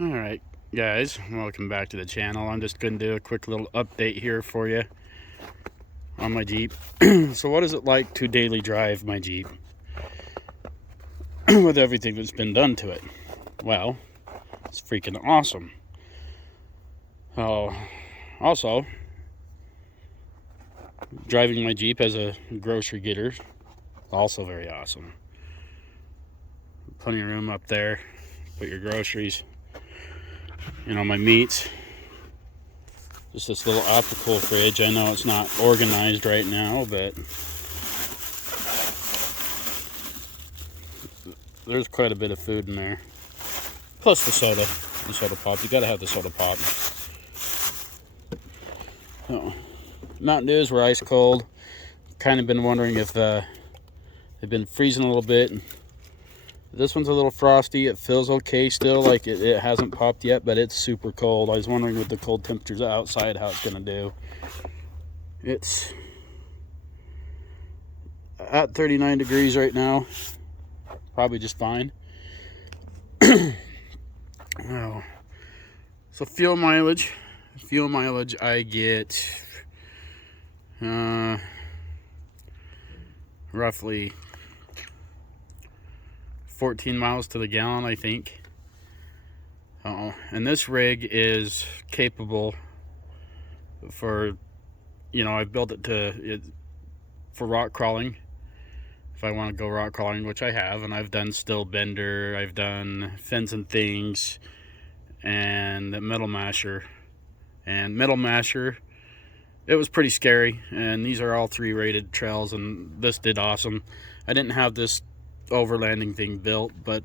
Alright guys, welcome back to the channel. I'm just going to do a quick little update here for you on my Jeep. So what is it like to daily drive my Jeep with everything that's been done to it? Well, it's freaking awesome. Also, driving my Jeep as a grocery getter, also very awesome. Plenty of room up there, put your groceries, my meats. Just this little optical fridge. I know it's not organized right now, but there's quite a bit of food in there. Plus the soda pop. You gotta have the soda pop. So, Mountain Dews were ice cold. Kind of been wondering if they've been freezing a little bit. This one's a little frosty. It feels okay still, like it hasn't popped yet, but it's super cold. I was wondering with the cold temperatures outside how it's gonna do. It's at 39 degrees right now. Probably just fine. Oh. So fuel mileage, I get roughly 14 miles to the gallon, I think. And this rig is capable for, I've built it for rock crawling. If I want to go rock crawling, which I have, and I've done still bender, I've done fence and things, and metal masher. And metal masher, it was pretty scary, and these are all 3 rated trails, and this did awesome. I didn't have this overlanding thing built, but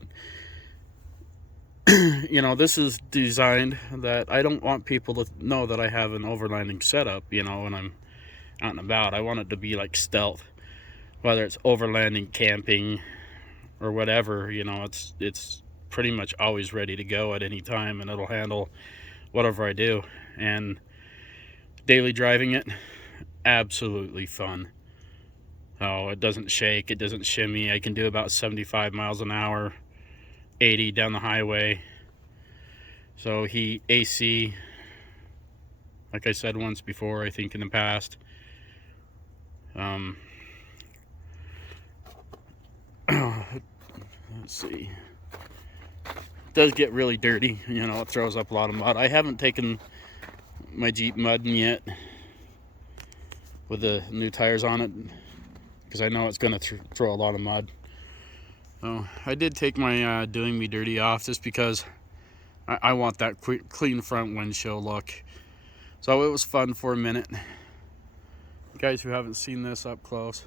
this is designed that I don't want people to know that I have an overlanding setup, when I'm out and about. I want it to be like stealth, whether it's overlanding, camping, or whatever. It's pretty much always ready to go at any time, and it'll handle whatever I do. And daily driving it, absolutely fun. It doesn't shake, it doesn't shimmy. I can do about 75 miles an hour, 80 down the highway. So heat, AC, like I said once before, I think in the past. Let's see. It does get really dirty, it throws up a lot of mud. I haven't taken my Jeep mudding yet with the new tires on it, because I know it's going to throw a lot of mud. So I did take my doing me dirty off just because I want that clean front windshield look. So it was fun for a minute. You guys who haven't seen this up close,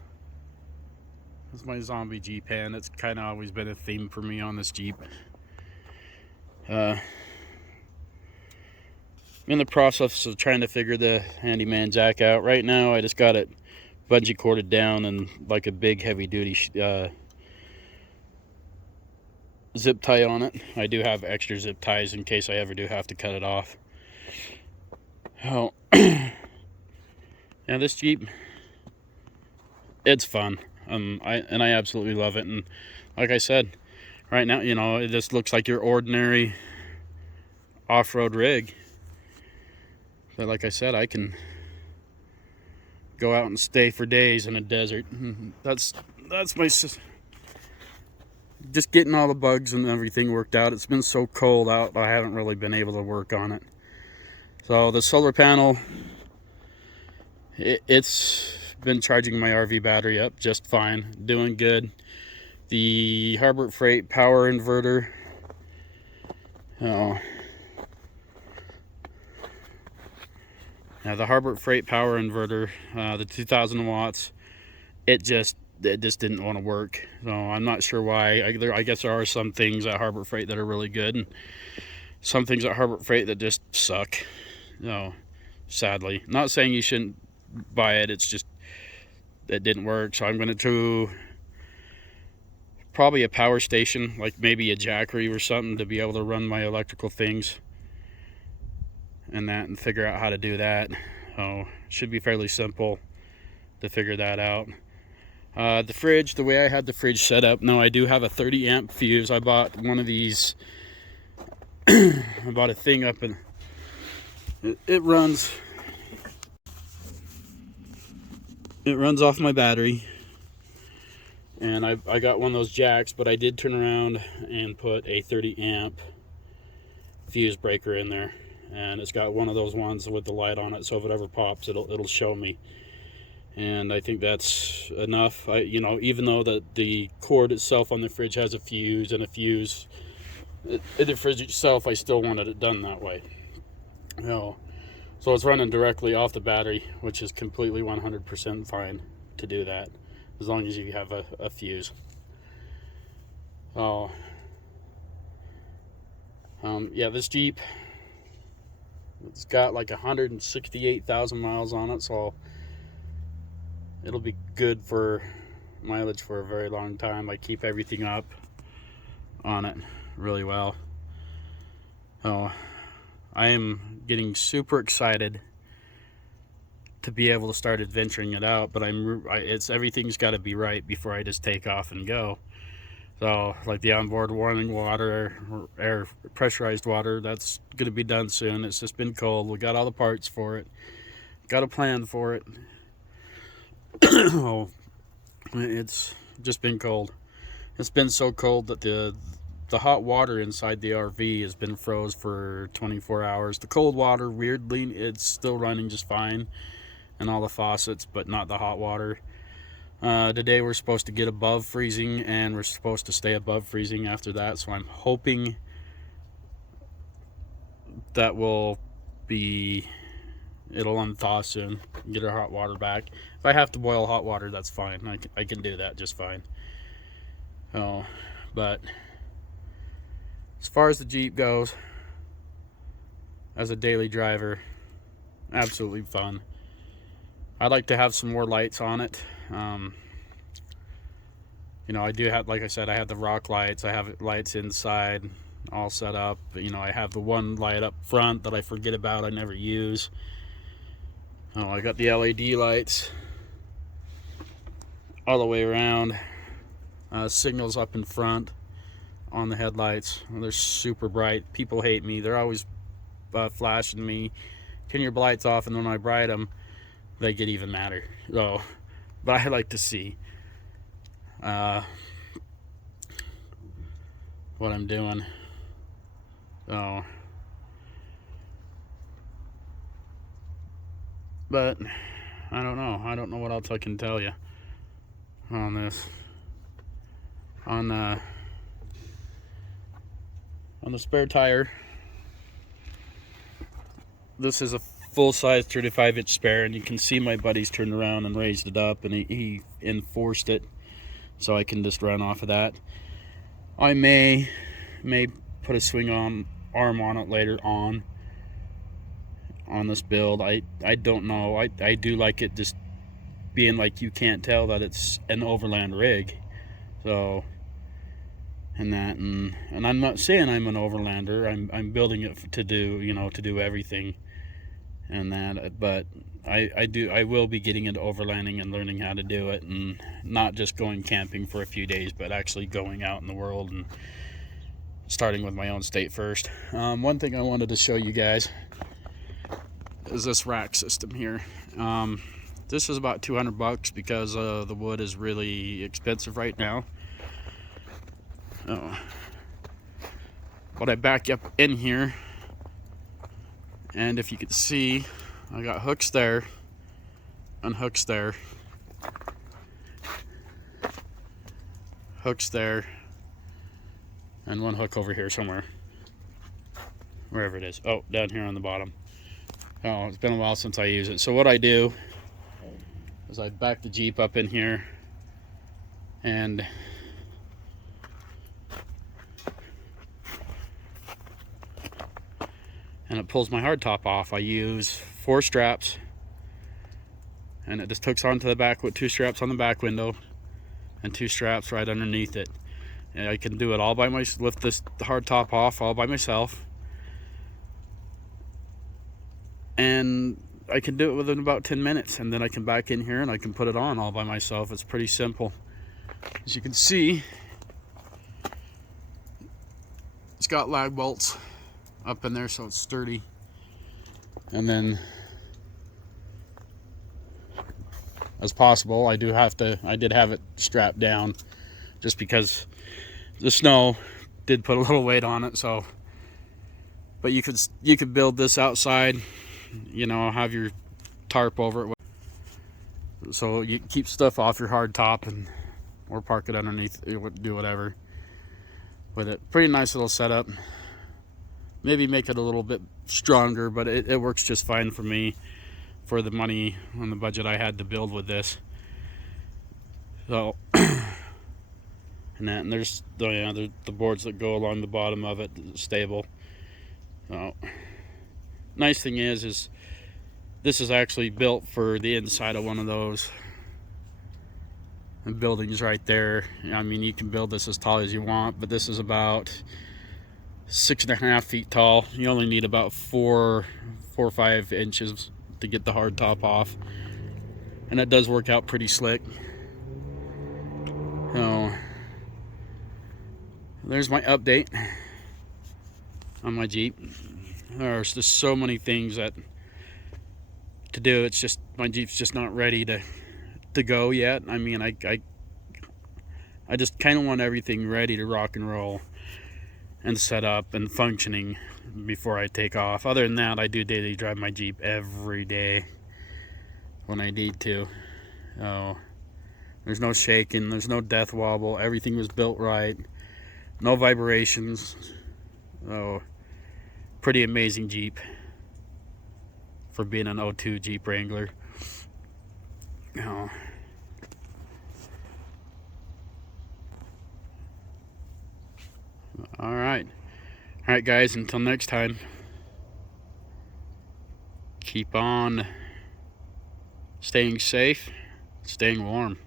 this is my zombie Jeep hand. It's kind of always been a theme for me on this Jeep. In the process of trying to figure the handyman jack out. Right now I just got it bungee corded down and like a big heavy duty zip tie on it. I do have extra zip ties in case I ever do have to cut it off. Oh, yeah, this Jeep, it's fun. I absolutely love it. And like I said, right now, it just looks like your ordinary off-road rig. But like I said, I can go out and stay for days in a desert. That's my just getting all the bugs and everything worked out. It's been so cold out, I haven't really been able to work on it. So the solar panel, it's been charging my RV battery up just fine, doing good. The Harbor Freight power inverter, now the Harbor Freight power inverter, the 2000 watts, it just didn't want to work. So I'm not sure why. I guess there are some things at Harbor Freight that are really good, and some things at Harbor Freight that just suck. Sadly, not saying you shouldn't buy it. It's just it didn't work. So I'm going to do probably a power station, like maybe a Jackery or something, to be able to run my electrical things and figure out how to do that. Should be fairly simple to figure that out. The fridge, the way I had the fridge set up, no, I do have a 30 amp fuse. I bought one of these I bought a thing up, and it runs off my battery. And I got one of those jacks, but I did turn around and put a 30 amp fuse breaker in there, and it's got one of those ones with the light on it, so if it ever pops, it'll show me. And I think that's enough. Even though the cord itself on the fridge has a fuse and a fuse in the fridge itself, I still wanted it done that way. So it's running directly off the battery, which is completely 100% fine to do that, as long as you have a fuse. Yeah, this Jeep, it's got like 168,000 miles on it, so it'll be good for mileage for a very long time. I keep everything up on it really well. I am getting super excited to be able to start adventuring it out, but everything's got to be right before I just take off and go. So, like the onboard warming water, or air pressurized water, that's going to be done soon. It's just been cold. We got all the parts for it. Got a plan for it. It's just been cold. It's been so cold that the hot water inside the RV has been froze for 24 hours. The cold water, weirdly, it's still running just fine, and all the faucets, but not the hot water. Today we're supposed to get above freezing, and we're supposed to stay above freezing after that, so I'm hoping that it'll unthaw soon and get our hot water back. If I have to boil hot water, that's fine. I can do that just fine. But as far as the Jeep goes, as a daily driver, absolutely fun. I'd like to have some more lights on it. I do have, like I said, I have the rock lights. I have lights inside all set up. I have the one light up front that I forget about, I never use. I got the LED lights all the way around. Signals up in front on the headlights. They're super bright. People hate me. They're always flashing me, turn your lights off, and when I bright them, they get even madder. But I like to see what I'm doing. But I don't know what else I can tell you on this. On the spare tire, this is a full-size 35-inch spare, and you can see my buddy's turned around and raised it up, and he enforced it so I can just run off of that. I may put a swing arm on it later on this build. I don't know. I do like it just being like, you can't tell that it's an overland rig. So, and I'm not saying I'm an overlander. I'm building it to do everything and that, but I will be getting into overlanding and learning how to do it, and not just going camping for a few days, but actually going out in the world and starting with my own state first. One thing I wanted to show you guys is this rack system here. This is about $200 because the wood is really expensive right now. But I back up in here, and if you can see, I got hooks there and hooks there, hooks there, and one hook over here somewhere, wherever it is. Oh, down here on the bottom. It's been a while since I use it. So what I do is I back the Jeep up in here, and it pulls my hardtop off. I use 4 straps, and it just hooks onto the back with 2 straps on the back window and 2 straps right underneath it. And I can do it all by myself, lift the hardtop off all by myself, and I can do it within about 10 minutes, and then I can back in here and I can put it on all by myself. It's pretty simple. As you can see, it's got lag bolts up in there so it's sturdy. And then, as possible, I did have it strapped down just because the snow did put a little weight on it. So, but you could build this outside, you know, have your tarp over it, so you keep stuff off your hard top, and or park it underneath, do whatever with it. Pretty nice little setup. Maybe make it a little bit stronger, but it works just fine for me, for the money and the budget I had to build with this. So, and there's the boards that go along the bottom of it, stable. So, nice thing is this is actually built for the inside of one of those buildings right there. I mean, you can build this as tall as you want, but this is about 6.5 feet tall. You only need about 4 or 5 inches to get the hard top off, and it does work out pretty slick. So there's my update on my Jeep. There's just so many things to do. It's just my Jeep's just not ready to go yet. I mean, I just kind of want everything ready to rock and roll and set up and functioning before I take off. Other than that, I do daily drive my Jeep every day when I need to. There's no shaking, there's no death wobble, everything was built right, no vibrations. Pretty amazing Jeep for being an 02 Jeep Wrangler. Alright guys, until next time, keep on staying safe, staying warm.